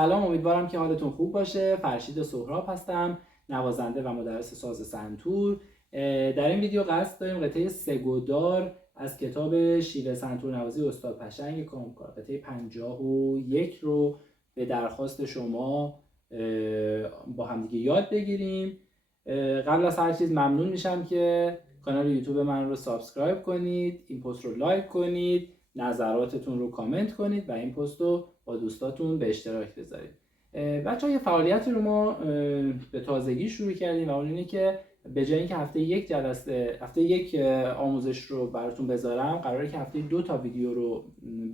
سلام، امیدوارم که حالتون خوب باشه. فرشید سهراب هستم، نوازنده و مدرس ساز سنتور. در این ویدیو قصد داریم قطعه سگودار از کتاب شیوه سنتور نوازی استاد پشنگ کامکار، قطعه 51 رو به درخواست شما با همدیگه یاد بگیریم. قبل از هر چیز ممنون میشم که کانال یوتیوب من رو سابسکرایب کنید، این پست رو لایک کنید، نظراتتون رو کامنت کنید و این پست رو با دوستاتون به اشتراک بذارید. بچه‌ها، یه فعالیتی رو ما به تازگی شروع کردیم و اون اینه که به جای اینکه هفته یک آموزش رو براتون بذارم، قراره که هفته 2 تا ویدیو رو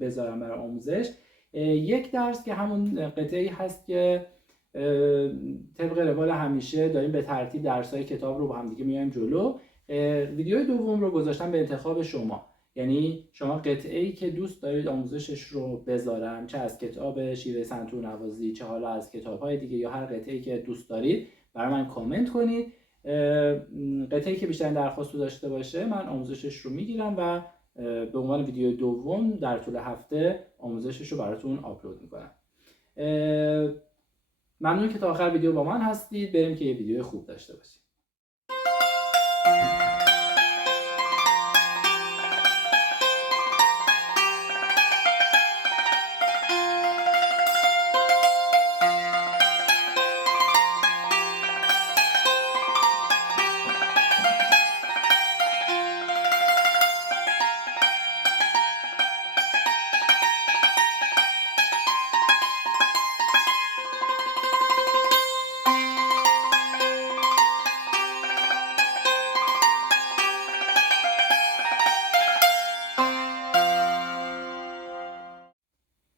بذارم برای آموزش. یک درس که همون قطعه‌ای هست که طبق روال همیشه داریم به ترتیب درس‌های کتاب رو با هم دیگه میایم جلو. ویدیو دوم رو گذاشتم به انتخاب شما، یعنی شما قطعه‌ای که دوست دارید آموزشش رو بذارم، چه از کتاب شیوه سنتور نوازی، چه حالا از کتاب‌های دیگه، یا هر قطعه‌ای که دوست دارید برای من کامنت کنید. قطعه‌ای که بیشترین درخواست رو داشته باشه من آموزشش رو میگیرم و به عنوان ویدیو دوم در طول هفته آموزشش رو براتون آپلود میکنم. ممنون که تا آخر ویدیو با من هستید. بریم که یه ویدیو خوب داشته باشیم.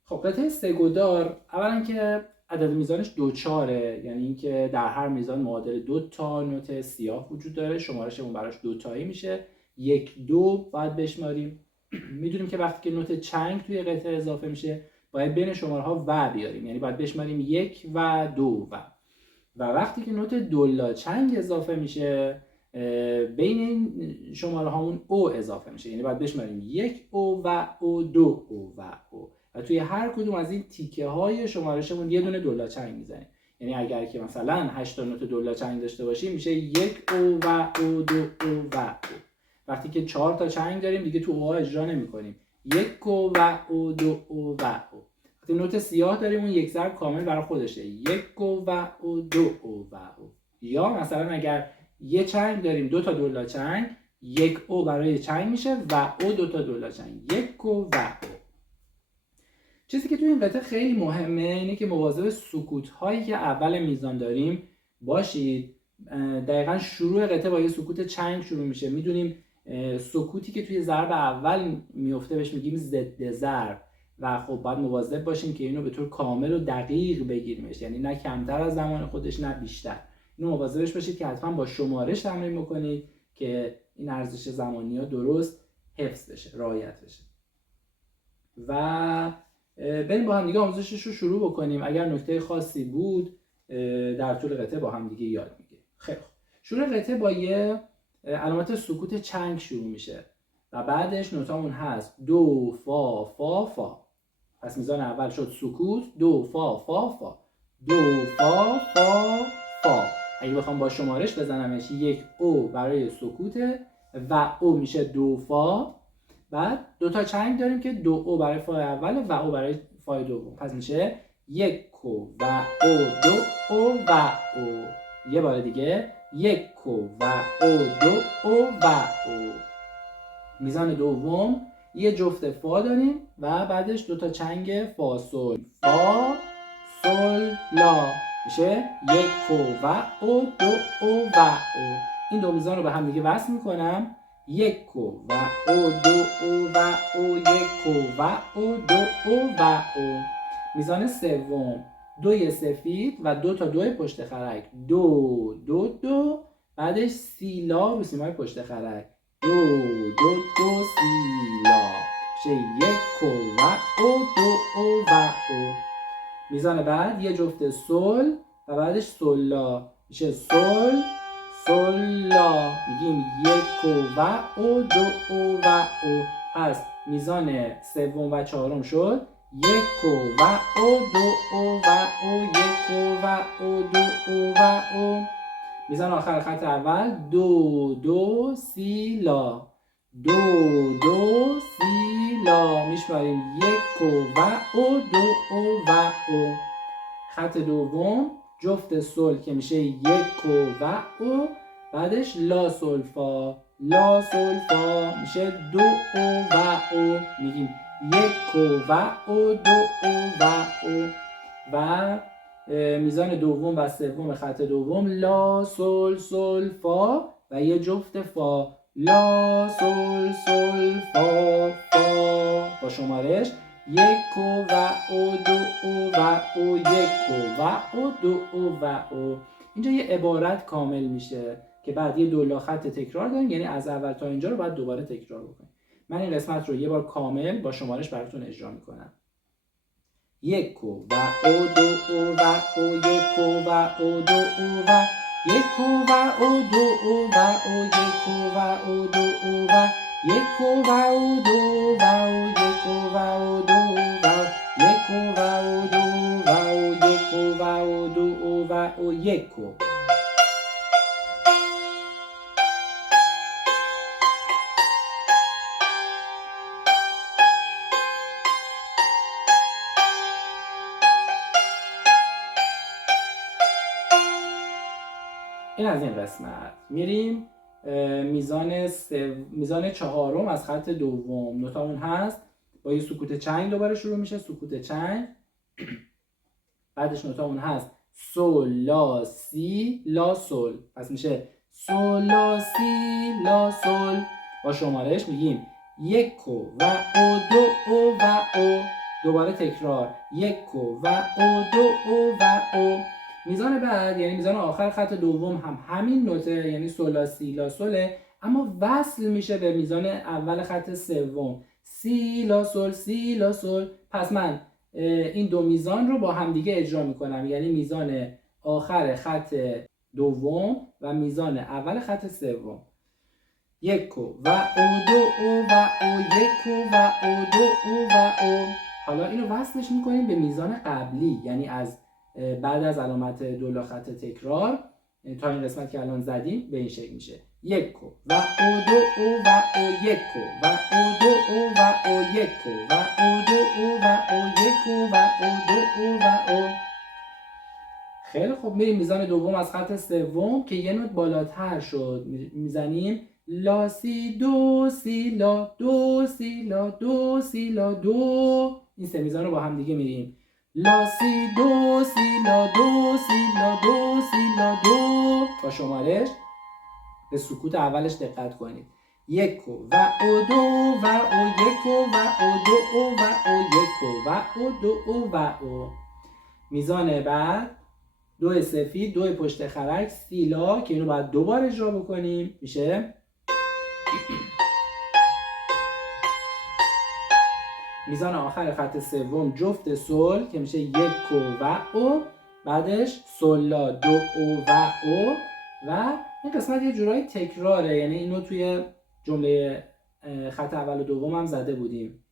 خب، قطعه سگودار اولا که عدد میزانش 2/4، یعنی اینکه در هر میزان معادل 2 تا نوت سیاه وجود داره. شمارشمون براش 2 تایی میشه. 1 2 باید بشماریم. میدونیم که وقتی که نوت چنگ توی قطعه اضافه میشه باید بین شماره ها و بیاریم، یعنی باید بشماریم 1 و 2 و وقتی که نوت دولا چنگ اضافه میشه بین این شماره هامون او اضافه میشه، یعنی باید بشماریم 1 او و او، 2 او و او، و توی هر کدوم از این تیکه های شمارشمون یه دونه دولا چنگ میزنیم. یعنی اگر که مثلا 8 تا نوت دولا چنگ داشته باشیم میشه 1 او و او، 2 او و او. وقتی که 4 تا چنگ داریم دیگه تو اوها اجرا نمی‌کنیم. 1 او و او، 2 او و او. وقتی نوت سیاه داریم اون یک ضرب کامل برای خودشه. 1 او و او، 2 او و او. یا مثلا اگر یه چنگ داریم 2 تا دولا چنگ، 1 او برای چنگ میشه و او 2 تا دولا چنگ، 1 او و او. چیزی که توی این قطعه خیلی مهمه اینه که مواظب سکوت هایی که اول میزان داریم باشید. دقیقاً شروع قطعه با یه سکوت چنگ شروع میشه. میدونیم سکوتی که توی ضرب اول میفته بهش میگیم ضد ضرب و خب باید مواظب باشیم که اینو به طور کامل و دقیق بگیریمش، یعنی نه کمتر از زمان خودش نه بیشتر. اینو مواظبش باشید که حتما با شمارش تمرین بکنید که این ارزش زمانی ها درست حفظ بشه، رعایت بشه. و بریم با هم دیگه آموزشش رو شروع بکنیم. اگر نکته خاصی بود در طول قطعه با هم دیگه یاد میگیریم. خیلی خوب. شروع قطعه با یه علامت سکوت چنگ شروع میشه و بعدش نوتامون هست دو فا فا فا. پس میزان اول شد سکوت، دو فا فا فا، دو فا فا فا. اگه بخوام با شمارش بزنمش 1 او برای سکوته و او میشه 2 فا. بعد 2 تا چنگ داریم که 2 او برای فای اوله و او برای فای دوم، پس میشه 1 او و او، 2 او و او. یه بار دیگه 1 او و او، 2 او و او. میزان دوم یه جفت فا داریم و بعدش 2 تا چنگ فا سل، فا سل لا، میشه 1 او و او، 2 او و او. این دو میزان رو به هم دیگه وصل میکنم. 1 او و او، 2 او و او، 1 او و او، 2 او و او. میزان سوم 2 سفید و 2 تا 2 پشت خرک، 2 2 2، بعدش سی لا رو سیمای پشت خرک، 2 2 2 سی لا، میشه 1 او و او، 2 او و او. میزان بعد یه جفت سل و بعدش سل لا، میشه سل سل لا، میگیم 1 او و او، 2 او و او. پس میزان سوم و چهارم شد یک و او دو او و او یک و او دو او و او. میزان آخر خط اول دو دو سی لا، دو دو سی لا. میشماریم یک و او دو او و او. خط دوم جفت سل که میشه یک و او، بعدش لا سل فا، لا سل فا میشه دو او و او. میگیم یک و او دو او و او. و میزان دوم و سوم خط دوم لا سل سل فا و یه جفت فا، لا سل سل فا فا. با شمارش یک و او دو او و او، یک و او دو او و او. اینجا یه عبارت کامل میشه که بعد یه دولا خط تکرار داریم، یعنی از اول تا اینجا رو باید دوباره تکرار بکنیم. من این قسمت رو یه بار کامل با شمارش براتون اجرا میکنم. یک و او دو او و او، یک و او دو او و، یک و او دو او و او، یک و او دو او و، یک و او دو و او، یک و او دو و، یک و او دو و او، یک و او دو او و او، یک و. این از این قسمت. میریم میزان چهارم از خط دوم. نوتامون هست با یه سکوت چنگ دوباره شروع میشه، سکوت چنگ. بعدش نوتامون هست سول لا سی لا سول، پس میشه سول لا سی لا سول. با شمارش میگیم یک و او دو او و او. دوباره تکرار یک و او دو او و او. میزان بعد یعنی میزان آخر خط دوم هم همین نوته، یعنی سول لا سی لا سوله، اما وصل میشه به میزان اول خط سوم، سی لا سول سی لا سول. پس من این دو میزان رو با همدیگه اجرا میکنم، یعنی میزان آخر خط دوم و میزان اول خط سوم. یک و او دو او و او، یک و او دو او و او. حالا اینو وصلش میکنیم به میزان قبلی، یعنی از بعد از علامت دولا خط تکرار تا این قسمت که الان زدیم به این شکل میشه یک و او دو او و او، یک و او دو او و او، یک و او دو او و او، یک و او دو او و او. خیلی خوب. میریم میزان دوم از خط سوم که یه نوت بالاتر شد، میزنیم لا سی دو سی لا، دو سی لا، دو سی لا دو. این سه میزان رو با هم دیگه میریم لا سی دو سی لا، دو سی لا، دو سی لا دو. با شمارش به سکوت اولش دقت کنید. یک و او دو و او، یک و او دو او و او، یک و او دو او و او. میزان بعد دو سفید، دو پشت خرک، سی لا که اینو باید دوبار اجرا بکنیم، میشه میزان آخر خط سوم جفت سول که میشه یک و او، بعدش سول لا دو او و او. و این قسمت یه جورایی تکراره، یعنی اینو توی جمله خط اول و دوم هم زده بودیم.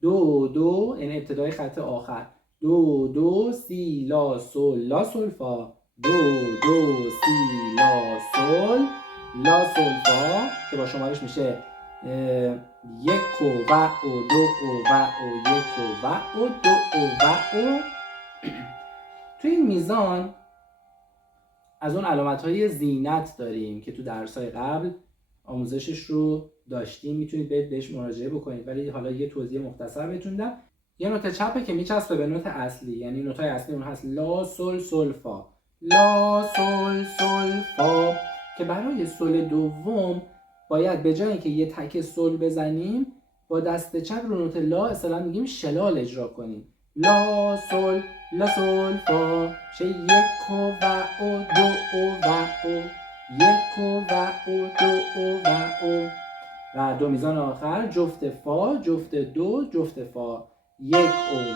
دو دو یعنی ابتدای خط آخر، دو دو سی لا سول لا سول فا، دو دو سی لا سول لا سول فا که با شمارش میشه یک و او دو او و او، یک و او دو او و او. توی این میزان از اون علامت‌های زینت داریم که تو درس‌های قبل آموزشش رو داشتیم، میتونید بهش مراجعه بکنید، ولی حالا یه توضیح مختصر بهتون دادم. یه نوت چپه که میچسبه به نوت اصلی، یعنی نوت‌های اصلی اون هست لا سول سول فا، لا سول سول فا، که برای سول دوم باید به جای اینکه یه تک سول بزنیم با دست چپ رو نوت لا اصلا میگیم شلال اجرا کنیم، لا سول لا سول فا. میشه یک و او دو او و او، یک و او دو او و او. و دو میزان آخر جفت فا، جفت دو، جفت فا، یک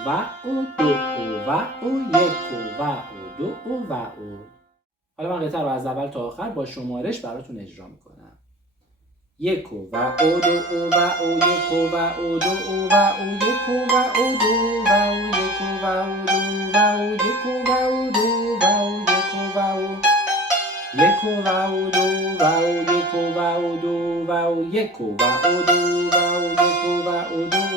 و او دو او و او، یک و او دو او و او. حالا من قطعه رو از اول تا آخر با شمارش براتون اجرا میکنم. یک و او دو و او یک و او دو و او یک و او دو و او یک و او دو و او یک و او دو و او یک و او یک و او دو و او یک و او دو و او یک و او دو و او یک و او دو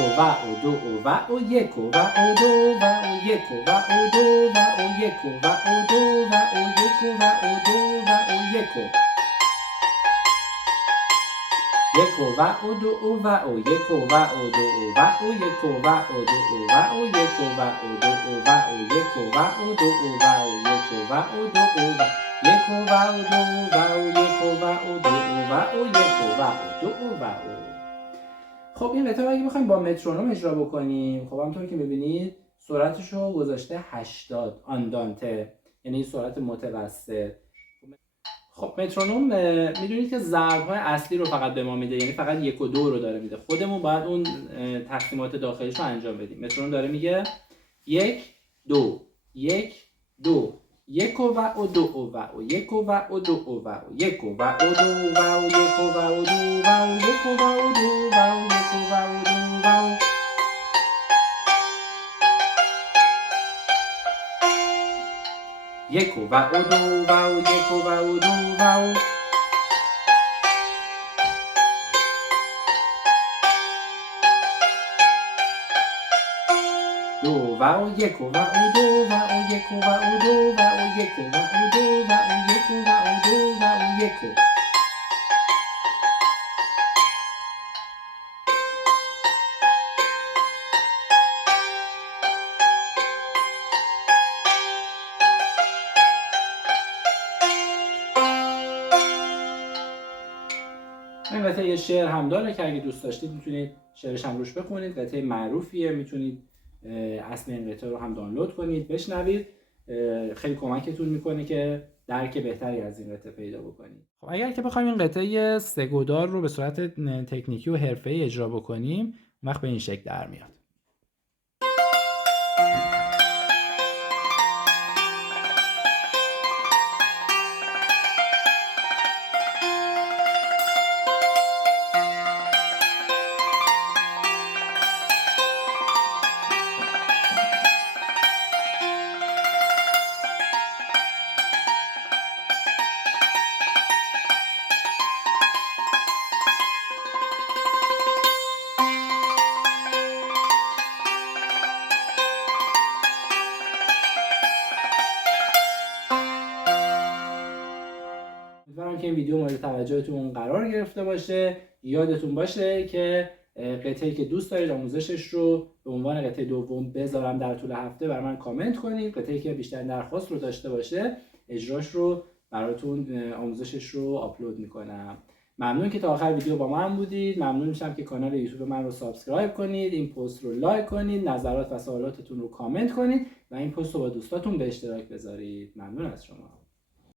و او و او دو و او یک و او دو و او یک و او دو و او یک و او دو و او یک و او دو و او یک و او دو و او یک و او دو و او یک و او دو و او یک و او دو و او یک و او دو و او یک و او دو و یک و او دو و او یک و او دو و او یک و او دو و او. خب این قطعه اگه بخوایم با مترونوم اجرا بکنیم، خب همونطور که می‌بینید سرعتش رو گذاشته 80 آندانته، یعنی سرعت متوسط. خب مترونوم میدونید که ضرب‌های اصلی رو فقط به ما میده، یعنی فقط 1 و 2 رو داره میده. خودمون باید اون تقسیمات داخلیش رو انجام بدیم. مترونوم داره میگه 1 2 1 2 1 و او دو و او یک و او دو و او یک و او دو و او یک و او دو و او یک و او دو و او یک و او دو و او یک و او دو و او یک و او دو و او دو و او یک و او دو و او یک و او دو و او یک و او دو و او یک و او دو و او یک و این قطعه یه شعر هم داره که اگه دوست داشتید میتونید شعرش هم روش بخونید. قطعه معروفیه، میتونید اصل این قطعه رو هم دانلود کنید بشنوید. خیلی کمکتون میکنه که درک بهتری از این قطعه پیدا بکنید. خب اگر که بخوایم این قطعه سه‌گدار رو به صورت تکنیکی و حرفه‌ای اجرا بکنیم، وقت به این شکل در میاد. امیدوارم که این ویدیو مورد توجهتون قرار گرفته باشه. یادتون باشه که قطعه‌ای که دوست دارید آموزشش رو به عنوان قطعه دوم بذارم در طول هفته برای من کامنت کنید. قطعه‌ای که بیشتر درخواست رو داشته باشه اجراش رو براتون آموزشش رو آپلود میکنم. ممنون که تا آخر ویدیو با من بودید. ممنون میشم که کانال یوتیوب من رو سابسکرایب کنید، این پست رو لایک کنید، نظرات و سوالاتتون رو کامنت کنید و این پست رو با دوستاتون به اشتراک بذارید. ممنون از شما.